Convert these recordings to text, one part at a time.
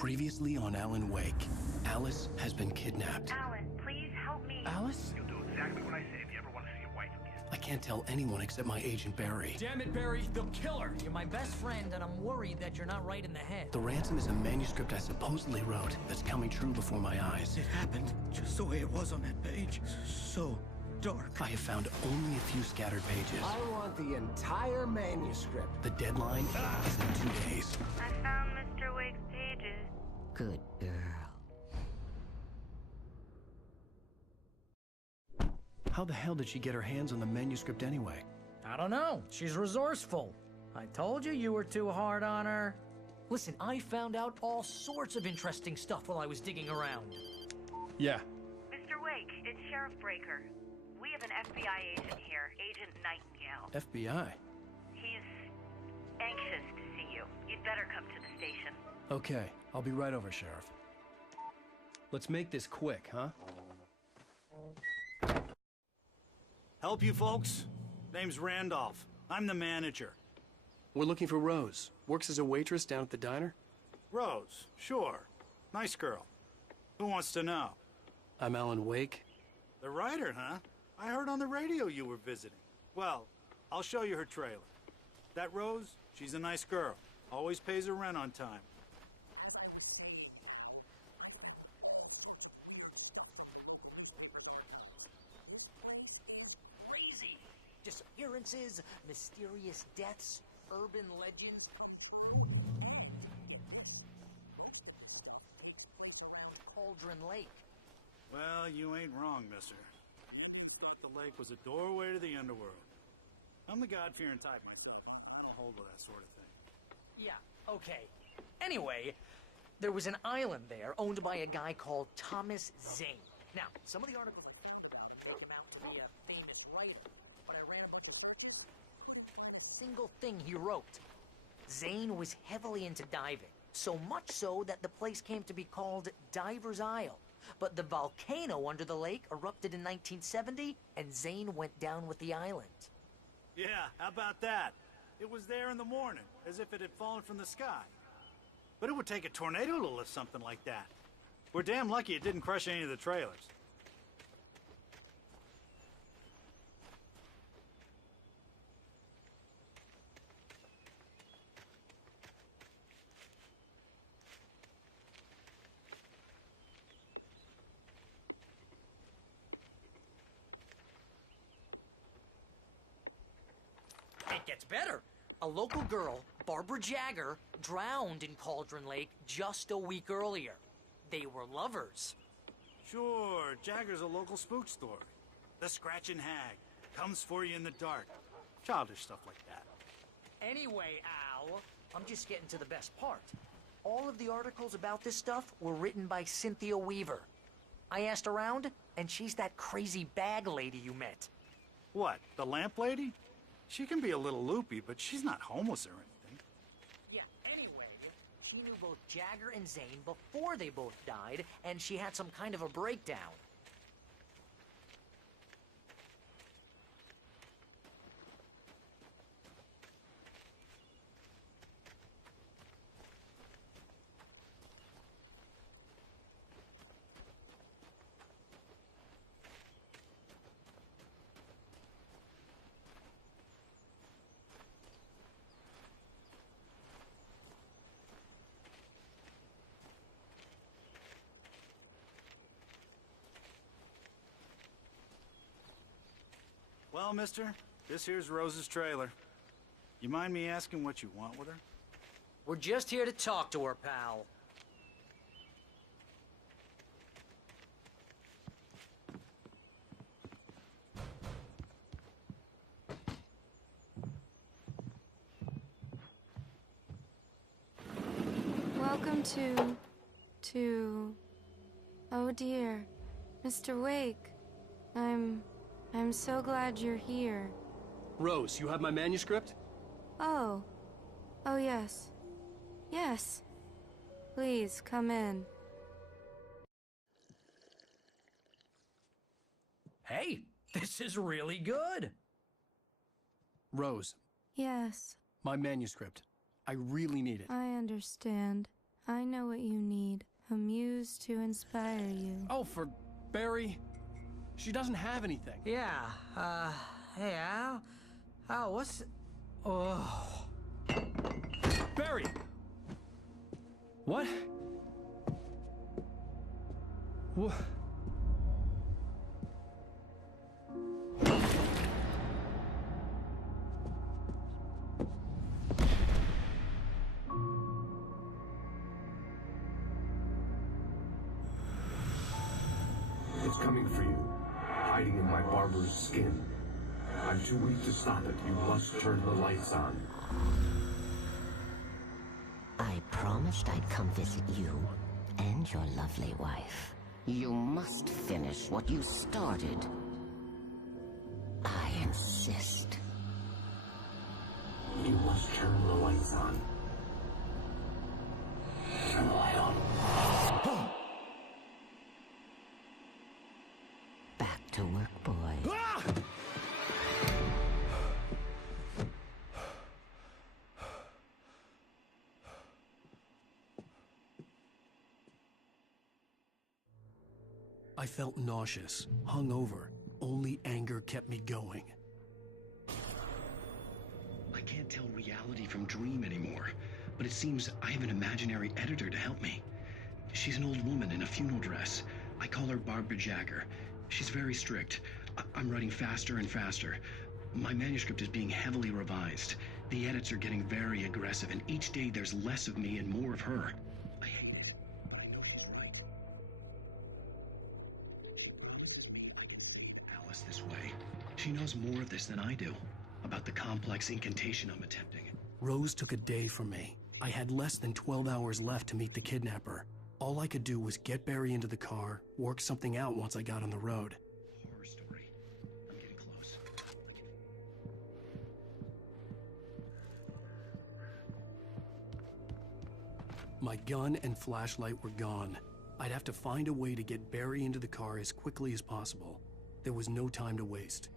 Previously on Alan Wake, Alice has been kidnapped. Alan, please help me. Alice? You'll do exactly what I say if you ever want to see your wife again. I can't tell anyone except my agent Barry. Damn it, Barry, they'll kill her! You're my best friend, and I'm worried that you're not right in the head. The ransom is a manuscript I supposedly wrote that's coming true before my eyes. It happened just the way it was on that page. So dark. I have found only a few scattered pages. I want the entire manuscript. The deadline is in 2 days. I found Mr. Wake's pages. Good girl. How the hell did she get her hands on the manuscript anyway? I don't know. She's resourceful. I told you you were too hard on her. Listen, I found out all sorts of interesting stuff while I was digging around. Yeah. Mr. Wake, it's Sheriff Breaker. We have an FBI agent here, Agent Nightingale. FBI? He's anxious to see you. You'd better come to the station. Okay, I'll be right over, Sheriff. Let's make this quick, huh? Help you folks? Name's Randolph. I'm the manager. We're looking for Rose. Works as a waitress down at the diner. Rose, sure. Nice girl. Who wants to know? I'm Alan Wake. The writer, huh? I heard on the radio you were visiting. Well, I'll show you her trailer. That Rose, she's a nice girl. Always pays her rent on time. Crazy! Disappearances, mysterious deaths, urban legends. Takes place around Cauldron Lake. Well, you ain't wrong, mister. You thought the lake was a doorway to the underworld. I'm the God-fearing type myself. I don't hold with that sort of thing. Yeah, okay. Anyway, there was an island there owned by a guy called Thomas Zane. Now, some of the articles I found about him make him out to be a famous writer, but I ran a bunch of single thing he wrote. Zane was heavily into diving, so much so that the place came to be called Diver's Isle. But the volcano under the lake erupted in 1970, and Zane went down with the island. Yeah, how about that? It was there in the morning, as if it had fallen from the sky. But it would take a tornado to lift something like that. We're damn lucky it didn't crush any of the trailers. It gets better. A local girl, Barbara Jagger, drowned in Cauldron Lake just a week earlier. They were lovers. Sure, Jagger's a local spook story. The Scratching Hag comes for you in the dark. Childish stuff like that. Anyway, Al, I'm just getting to the best part. All of the articles about this stuff were written by Cynthia Weaver. I asked around, and she's that crazy bag lady you met. What, the lamp lady? She can be a little loopy, but she's not homeless or anything. Yeah, anyway, she knew both Jagger and Zane before they both died, and she had some kind of a breakdown. Well, mister, this here's Rose's trailer. You mind me asking what you want with her? We're just here to talk to her, pal. Welcome to... Oh dear, Mr. Wake. I'm so glad you're here. Rose, you have my manuscript? Oh. Oh yes. Yes. Please, come in. Hey, this is really good. Rose, Yes, my manuscript. I really need it. I understand. I know what you need. A muse to inspire you. Oh, for Barry? She doesn't have anything. Yeah, hey, Al? Al, what's... Oh... Barry! What? What? It's coming for you, hiding in my barber's skin. I'm too weak to stop it. You must turn the lights on. I promised I'd come visit you and your lovely wife. You must finish what you started. I insist. You must turn the lights on. Turn the light on. Back to work, boy. Ah! I felt nauseous, hungover. Only anger kept me going. I can't tell reality from dream anymore, but it seems I have an imaginary editor to help me. She's an old woman in a funeral dress. I call her Barbara Jagger. She's very strict. I'm writing faster and faster. My manuscript is being heavily revised. The edits are getting very aggressive, and each day there's less of me and more of her. I hate it, but I know she's right. She promises me I can save Alice this way. She knows more of this than I do, about the complex incantation I'm attempting. Rose took a day from me. I had less than 12 hours left to meet the kidnapper. All I could do was get Barry into the car, work something out once I got on the road. Horror story. I'm getting close. My gun and flashlight were gone. I'd have to find a way to get Barry into the car as quickly as possible. There was no time to waste.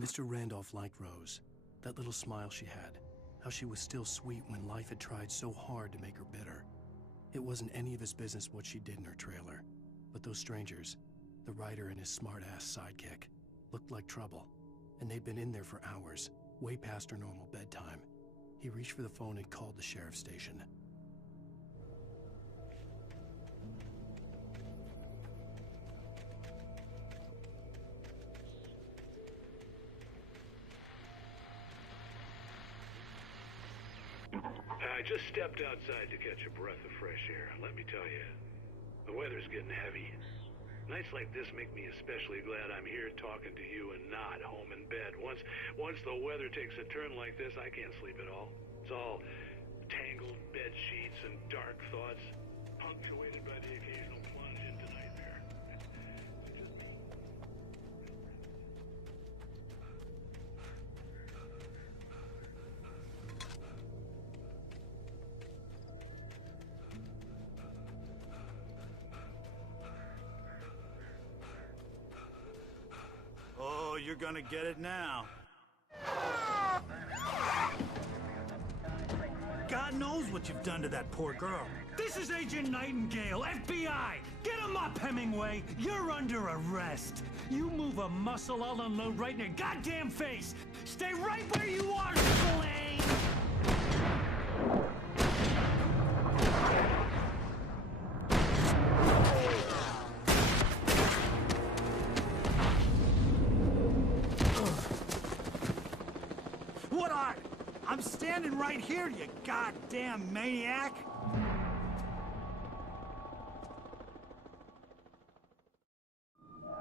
Mr. Randolph liked Rose. That little smile she had. How she was still sweet when life had tried so hard to make her bitter. It wasn't any of his business what she did in her trailer. But those strangers, the writer and his smart-ass sidekick, looked like trouble. And they'd been in there for hours, way past her normal bedtime. He reached for the phone and called the sheriff's station. I just stepped outside to catch a breath of fresh air. Let me tell you, the weather's getting heavy. Nights like this make me especially glad I'm here talking to you and not home in bed. Once the weather takes a turn like this, I can't sleep at all. It's all tangled bed sheets and dark thoughts, punctuated by the occasional plunge into nightmare. Oh, you're gonna get it now. God knows what you've done to that poor girl. This is Agent Nightingale, FBI! Get him up, Hemingway! You're under arrest! You move a muscle, I'll unload right in your goddamn face! Stay right where you are, Slane! What are? I'm standing right here, you goddamn maniac!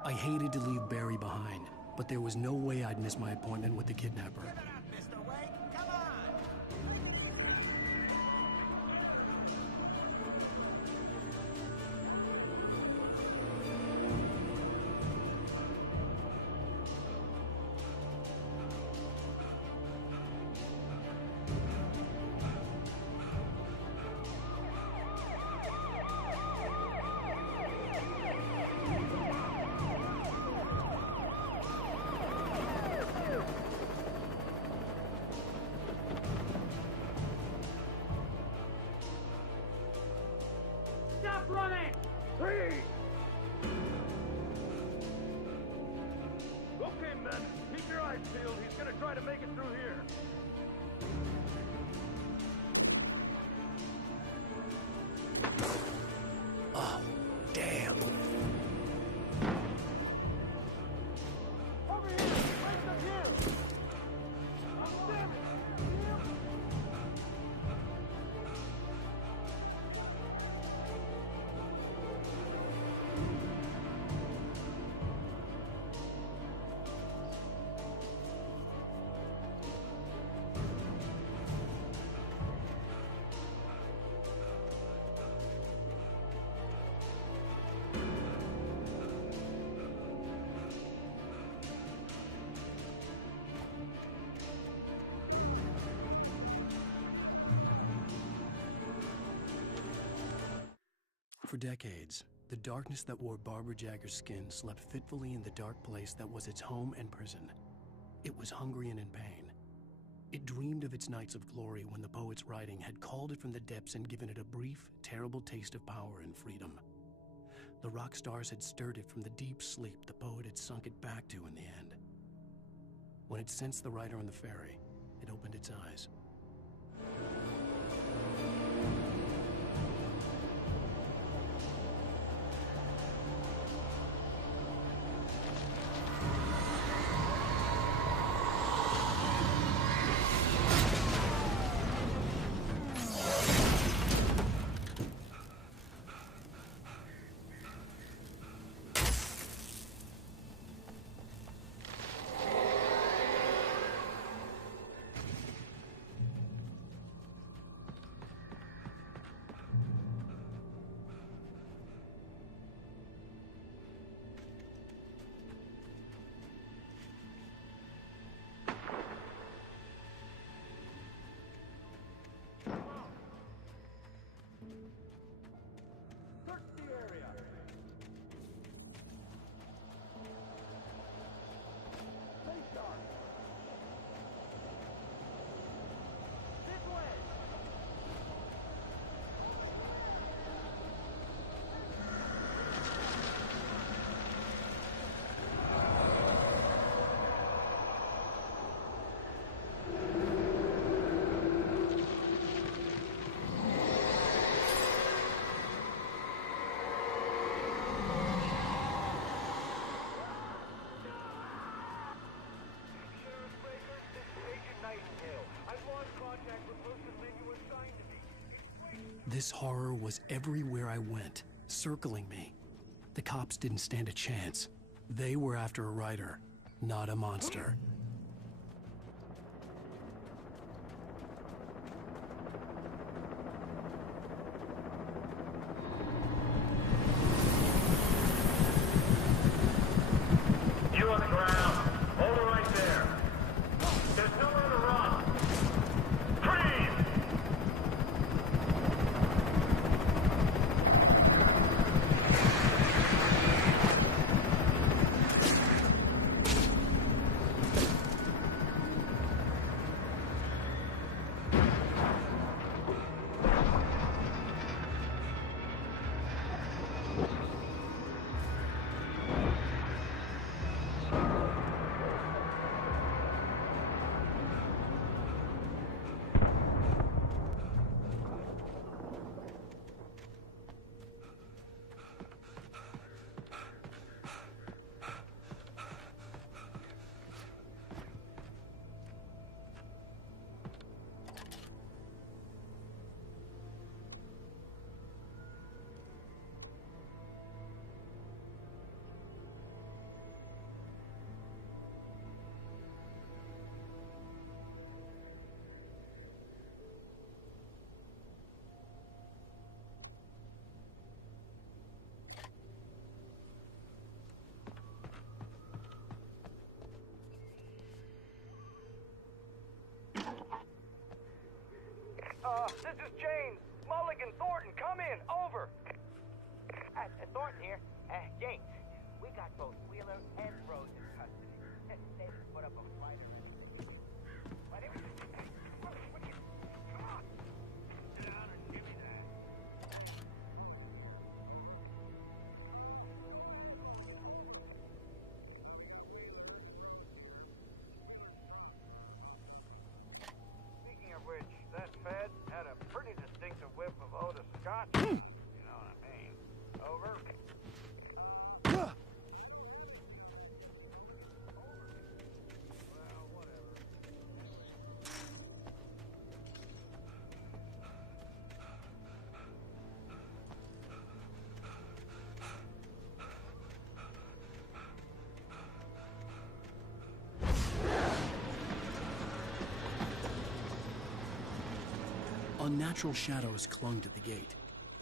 I hated to leave Barry behind, but there was no way I'd miss my appointment with the kidnapper. Freeze! Okay, men, keep your eyes peeled. He's gonna try to make it through here. Oh, damn. Over here! Right up here! Oh, damn it! For decades, the darkness that wore Barbara Jagger's skin slept fitfully in the dark place that was its home and prison. It was hungry and in pain. It dreamed of its nights of glory when the poet's writing had called it from the depths and given it a brief, terrible taste of power and freedom. The rock stars had stirred it from the deep sleep the poet had sunk it back to in the end. When it sensed the writer on the ferry, it opened its eyes. This horror was everywhere I went, circling me. The cops didn't stand a chance. They were after a writer, not a monster. You on the ground. Hold it right there. There's nowhere to run. Freeze! This is James. Mulligan, Thornton, come in. Over. Thornton here. James, we got both Wheeler and Rose in custody. They've put up a fight. Come on. Sit down and give me that. Gotcha. You know what I mean. Over. Unnatural shadows clung to the gate.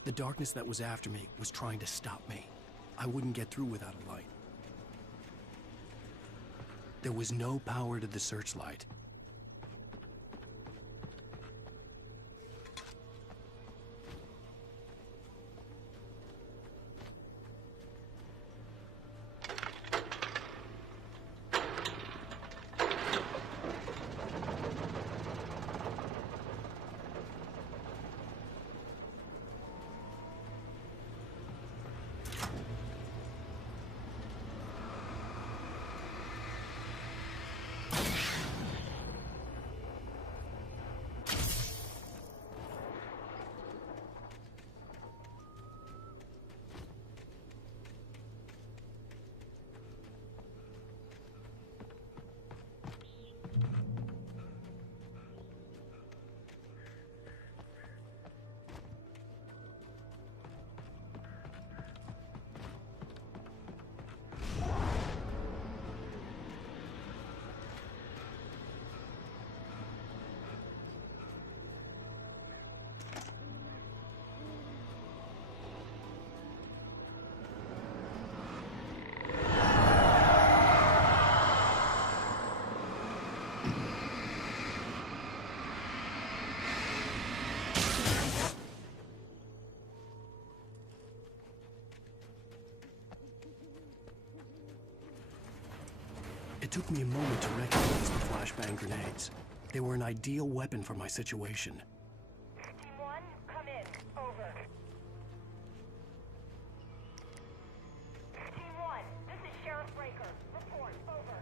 The darkness that was after me was trying to stop me. I wouldn't get through without a light. There was no power to the searchlight. It took me a moment to recognize the flashbang grenades. They were an ideal weapon for my situation. Team 1, come in. Over. Team 1, this is Sheriff Breaker. Report. Over.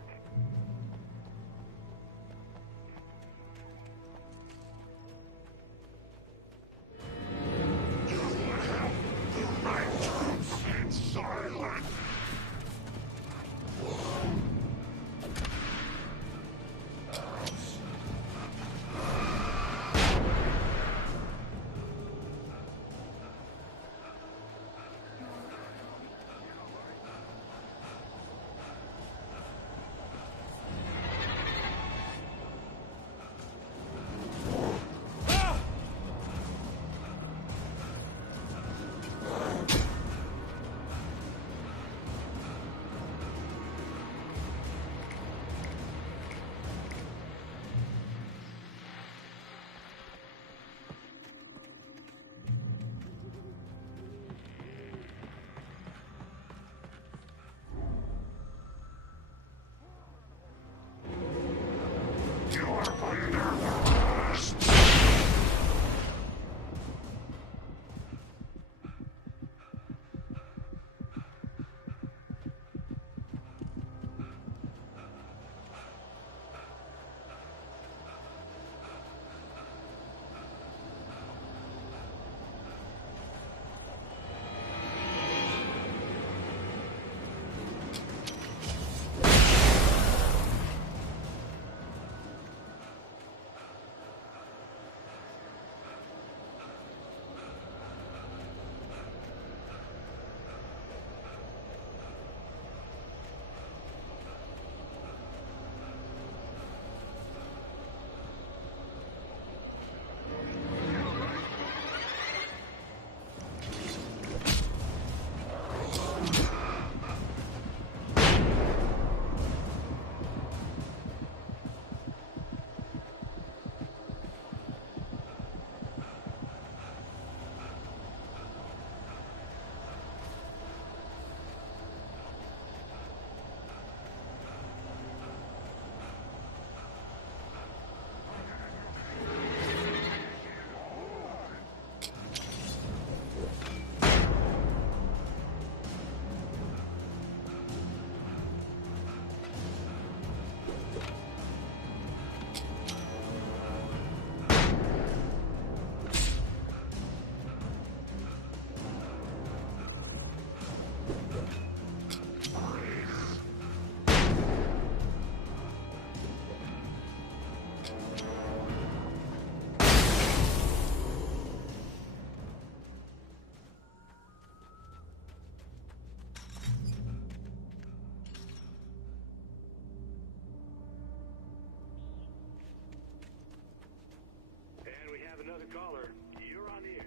another caller. You're on the air.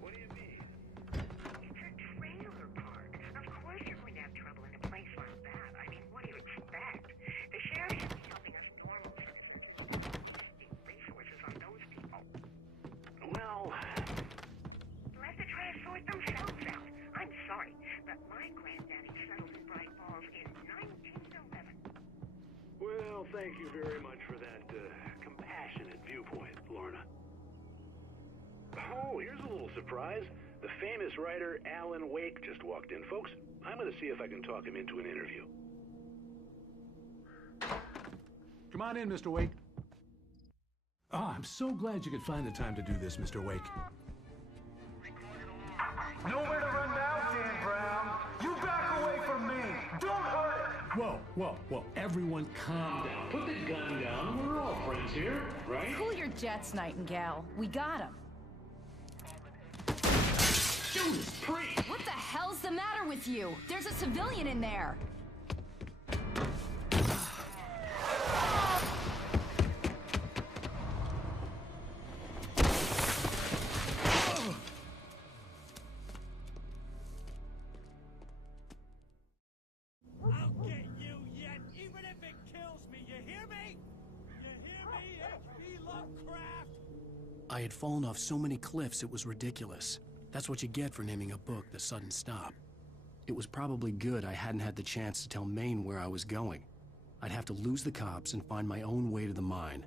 What do you mean? It's a trailer park. Of course you're going to have trouble in a place like that. I mean, what do you expect? The sheriff should be helping us normal citizens. Investing resources on those people. Well, Let the try to sort themselves out. I'm sorry, but my granddaddy settled in Bright Falls in 1911. well, thank you very much for that compassionate viewpoint, Lorna. Oh, here's a little surprise. The famous writer Alan Wake just walked in. Folks, I'm going to see if I can talk him into an interview. Come on in, Mr. Wake. Oh, I'm so glad you could find the time to do this, Mr. Wake. Nowhere to run now, Dan Brown. You back away from me. Don't hurt it. Whoa, everyone calm down. Put the gun down. We're all friends here, right? Cool your jets, Nightingale. We got him. Judas Priest! What the hell's the matter with you? There's a civilian in there. I'll get you yet, even if it kills me. You hear me? You hear me, H.P. Lovecraft? I had fallen off so many cliffs it was ridiculous. That's what you get for naming a book The Sudden Stop. It was probably good I hadn't had the chance to tell Maine where I was going. I'd have to lose the cops and find my own way to the mine.